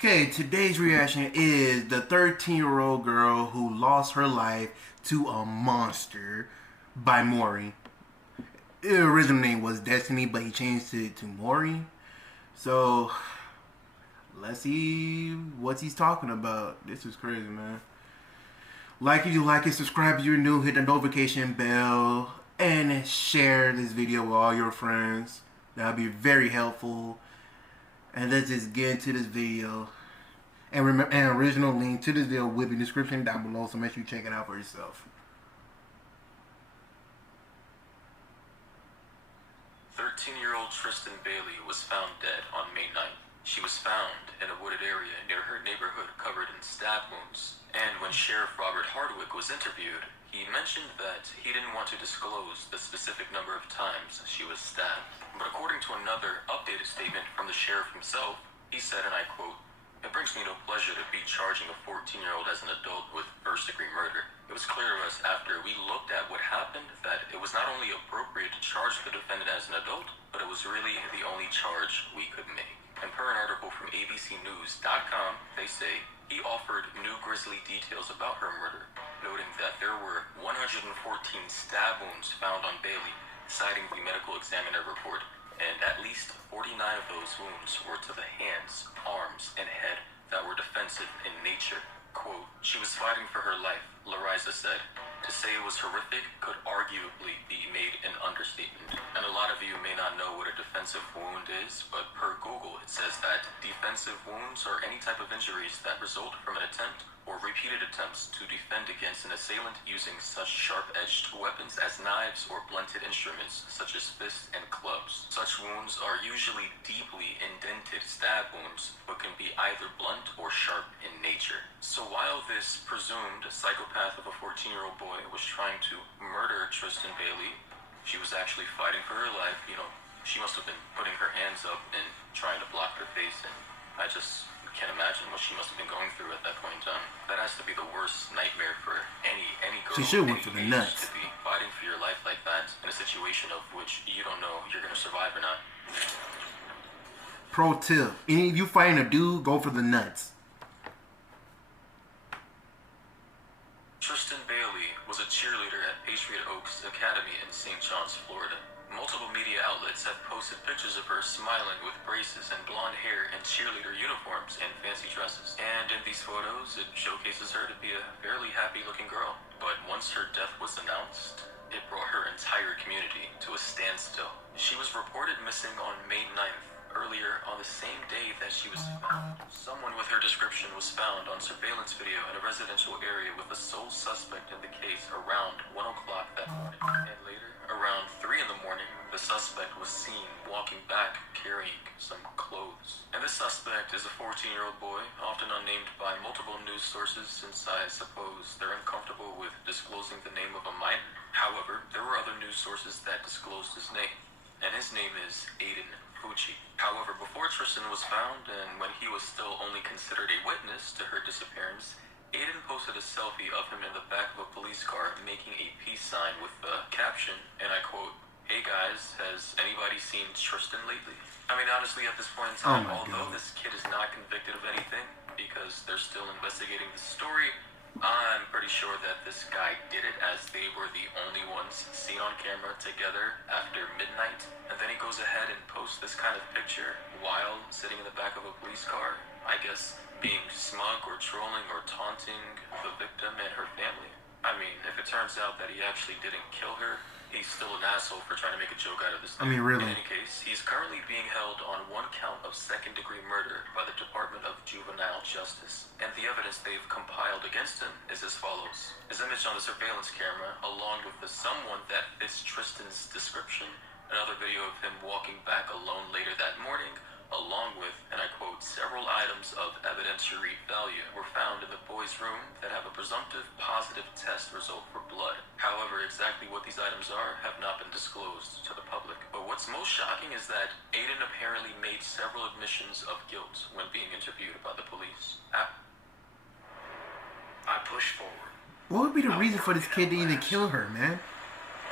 Okay, today's reaction is the 13-year-old girl who lost her life to a monster by Mori. The original name was Destiny, but he changed it to Mori. So, let's see what he's talking about. This is crazy, man. Like if you like it, subscribe if you're new, hit the notification bell, and share this video with all your friends. That'll be very helpful. And let's just get into this video. And remember, an original link to this video will be in the description down below, so make sure you check it out for yourself. 13-year-old Tristan Bailey was found dead on May 9th. She was found in a wooded area near her neighborhood covered in stab wounds. And when Sheriff Robert Hardwick was interviewed, he mentioned that he didn't want to disclose the specific number of times she was stabbed. But according to another updated statement from the sheriff himself, he said, and I quote, "It brings me no pleasure to be charging a 14-year-old as an adult with first-degree murder. It was clear to us after we looked at what happened that it was not only appropriate to charge the defendant as an adult, but it was really the only charge we could make." And per an article from abcnews.com, they say he offered new grisly details about her murder, noting that there were 114 stab wounds found on Bailey, citing the medical examiner report, and at least 49 of those wounds were to the hands, arms, and head that were defensive in nature. Quote, "She was fighting for her life," Larisa said. To say it was horrific could arguably be made an understatement. And a lot of you may not know what a defensive wound is, but per Google it says that defensive wounds are any type of injuries that result from an attempt or repeated attempts to defend against an assailant using such sharp-edged weapons as knives or blunted instruments such as fists and clubs. Such wounds are usually deeply indented stab wounds, but can be either blunt or sharp in nature. So while this presumed psychopath of a 14-year-old boy was trying to murder Tristan Bailey, she was actually fighting for her life. She must have been putting her hands up and trying to block her face, and I just can't imagine what she must have been going through at that point in time. That has to be the worst nightmare for any girl. She should went for the nuts. To be fighting for your life like that in a situation of which you don't know if you're gonna survive or not. Pro tip: any of you fighting a dude, go for the nuts. Tristan Bailey was a cheerleader at Patriot Oaks Academy in St. John's, Florida. Multiple media outlets have posted pictures of her smiling with braces and blonde hair in cheerleader uniforms and fancy dresses. And in these photos, it showcases her to be a fairly happy-looking girl. But once her death was announced, it brought her entire community to a standstill. She was reported missing on May 9th. Earlier on the same day that she was found, someone with her description was found on surveillance video in a residential area with the sole suspect in the case around 1 o'clock that morning. And later, around 3 in the morning, the suspect was seen walking back carrying some clothes. And this suspect is a 14-year-old boy, often unnamed by multiple news sources since I suppose they're uncomfortable with disclosing the name of a minor. However, there were other news sources that disclosed his name, and his name is Aiden Fucci. However, before Tristan was found, and when he was still only considered a witness to her disappearance, Aiden posted a selfie of him in the back of a police car making a peace sign with the caption, and I quote, "Hey guys, has anybody seen Tristan lately?" I mean, honestly, at this point in time, although this kid is not convicted of anything because they're still investigating the story, I'm pretty sure that this guy did it as they were the only ones seen on camera together after midnight. And then he goes ahead and posts this kind of picture while sitting in the back of a police car, I guess being smug or trolling or taunting the victim and her family. I mean, if it turns out that he actually didn't kill her, he's still an asshole for trying to make a joke out of this thing. I mean, really. In any case, he's currently being held on one count of second-degree murder by the Department of Juvenile Justice. And the evidence they've compiled against him is as follows. His image on the surveillance camera, along with the someone that fits Tristan's description, another video of him walking back alone later that morning, along with, and I quote, "several items of evidentiary value were found in the boy's room that have a presumptive positive test result for blood. However, exactly what these items are have not been disclosed to the public." But what's most shocking is that Aiden apparently made several admissions of guilt when being interviewed by the police. I pushed forward. What would be the reason for this kid to even kill her, man?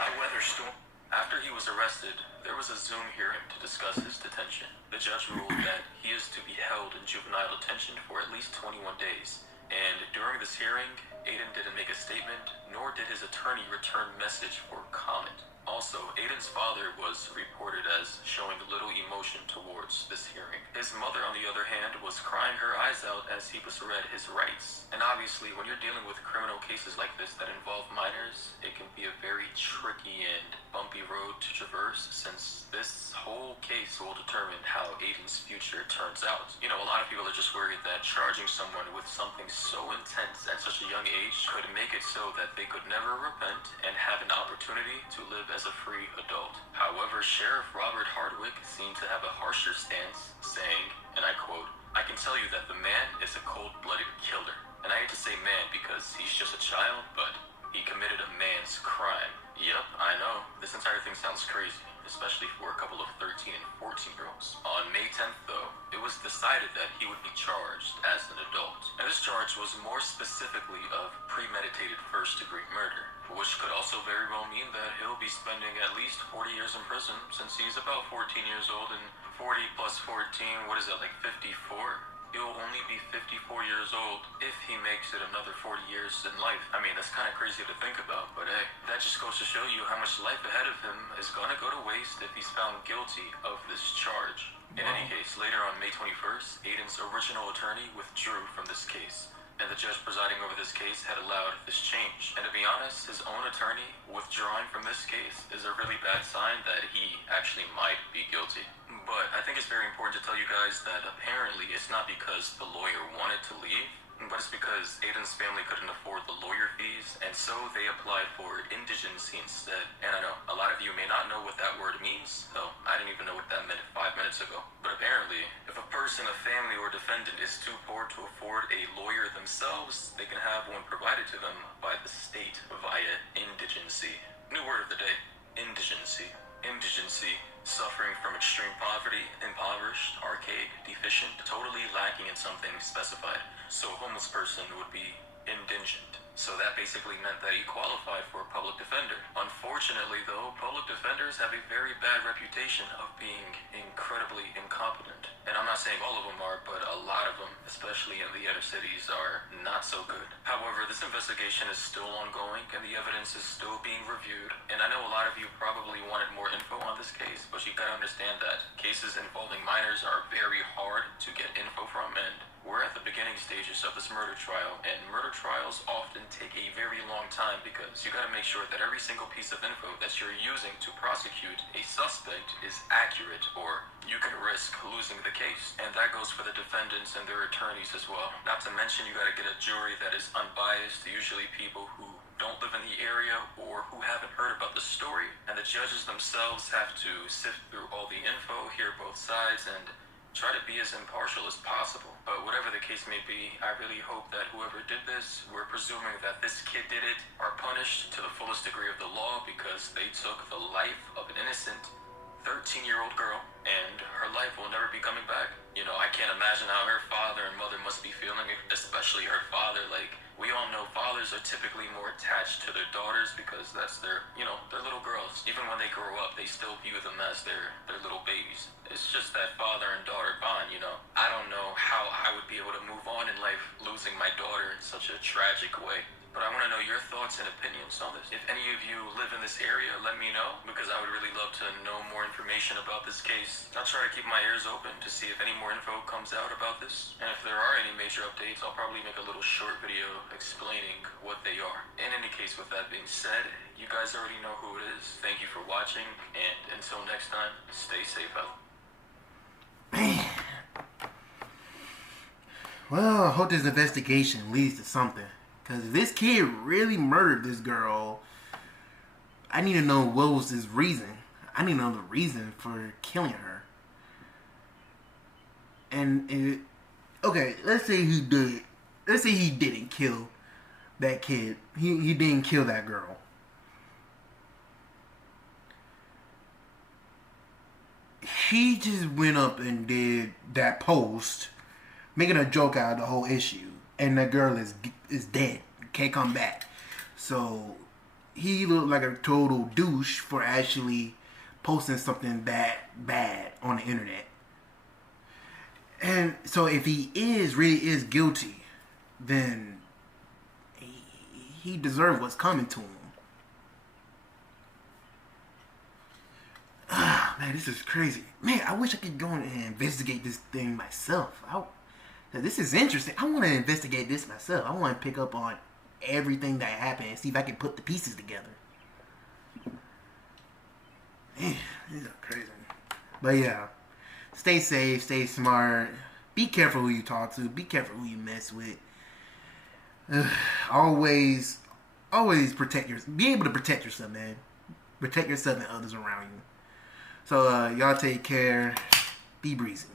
I weather storm. After he was arrested, there was a Zoom hearing to discuss his detention. The judge ruled that he is to be held in juvenile detention for at least 21 days. And during this hearing, Aiden didn't make a statement, nor did his attorney return message for comment. Also, Aiden's father was reported as showing little emotion towards this hearing. His mother, on the other hand, was crying her eyes out as he was read his rights. And obviously, when you're dealing with criminal cases like this that involve minors, it can be a very tricky and bumpy road to traverse, since this whole case will determine how Aiden's future turns out. You know, a lot of people are just worried that charging someone with something so intense at such a young age could make it so that they could never repent and have an opportunity to live as a free adult. However, Sheriff Robert Hardwick seemed to have a harsher stance, saying, and I quote, "I can tell you that the man is a cold-blooded killer. And I hate to say man because he's just a child, but he committed a man's crime." Yep, I know. This entire thing sounds crazy, especially for a couple of 13 and 14-year-olds. On May 10th, though, it was decided that he would be charged as an adult. And this charge was more specifically of premeditated first-degree murder, which could also very well mean that he'll be spending at least 40 years in prison, since he's about 14 years old, and 40 plus 14, what is that, like 54? He'll only be 54 years old if he makes it another 40 years in life. I mean, that's kind of crazy to think about, but hey, that just goes to show you how much life ahead of him is gonna go to waste if he's found guilty of this charge. In any case, later on May 21st, Aiden's original attorney withdrew from this case, and the judge presiding over this case had allowed this change. And to be honest, his own attorney withdrawing from this case is a really bad sign that he actually might be guilty. But I think it's very important to tell you guys that apparently it's not because the lawyer wanted to leave, but it's because Aiden's family couldn't afford the lawyer fees, and so they applied for indigency instead. And I know, a lot of you may not know what that word means. Hell, I didn't even know what that meant 5 minutes ago. But apparently, if a person, a family, or defendant is too poor to afford a lawyer themselves, they can have one provided to them by the state via indigency. New word of the day, indigency. Indigency, suffering from extreme poverty, impoverished, archaic, deficient, totally lacking in something specified. So a homeless person would be indigent. So that basically meant that he qualified for a public defender. Unfortunately, though, public defenders have a very bad reputation of being incredibly incompetent. And I'm not saying all of them are, but a lot of them, especially in the inner cities, are not so good. However, this investigation is still ongoing, and the evidence is still being reviewed. And I know a lot of you probably wanted more info on this case, but you gotta understand that cases involving minors are very hard to get info from, and we're at the beginning stages of this murder trial, and murder trials often take a very long time because you gotta make sure that every single piece of info that you're using to prosecute a suspect is accurate, or you can risk losing the case. And that goes for the defendants and their attorneys as well. Not to mention, you gotta get a jury that is unbiased, usually people who don't live in the area or who haven't heard about the story. And the judges themselves have to sift through all the info, hear both sides, and try to be as impartial as possible. But whatever the case may be, I really hope that whoever did this, we're presuming that this kid did it, are punished to the fullest degree of the law because they took the life of an innocent 13-year-old girl, and her life will never be coming back. You know, I can't imagine how her father and mother must be feeling, especially her father. Like, we all know fathers are typically more attached to their daughters because that's their, their little girls. Even when they grow up, they still view them as their little babies. It's just that father and daughter bond, I don't know how I would be able to move on in life losing my daughter in such a tragic way. But I want to know your thoughts and opinions on this. If any of you live in this area, let me know, because I would really love to know more information about this case. I'll try to keep my ears open to see if any more info comes out about this. And if there are any major updates, I'll probably make a little short video explaining what they are. In any case, with that being said, you guys already know who it is. Thank you for watching, and until next time, stay safe out. Man. Well, I hope this investigation leads to something. Because if this kid really murdered this girl, I need to know what was his reason. I need to know the reason for killing her. And, okay, let's say he did. Let's say he didn't kill that kid. He didn't kill that girl. He just went up and did that post, making a joke out of the whole issue. And the girl is dead. Can't come back. So, he looked like a total douche for actually posting something that bad on the internet. And so if he really is guilty, then he deserves what's coming to him. Man, this is crazy. Man, I wish I could go and investigate this thing myself. This is interesting. I want to investigate this myself. I want to pick up on everything that happened and see if I can put the pieces together. Man, these are crazy. But yeah, stay safe, stay smart. Be careful who you talk to. Be careful who you mess with. Always protect yourself. Be able to protect yourself, man. Protect yourself and others around you. So, y'all take care. Be breezy.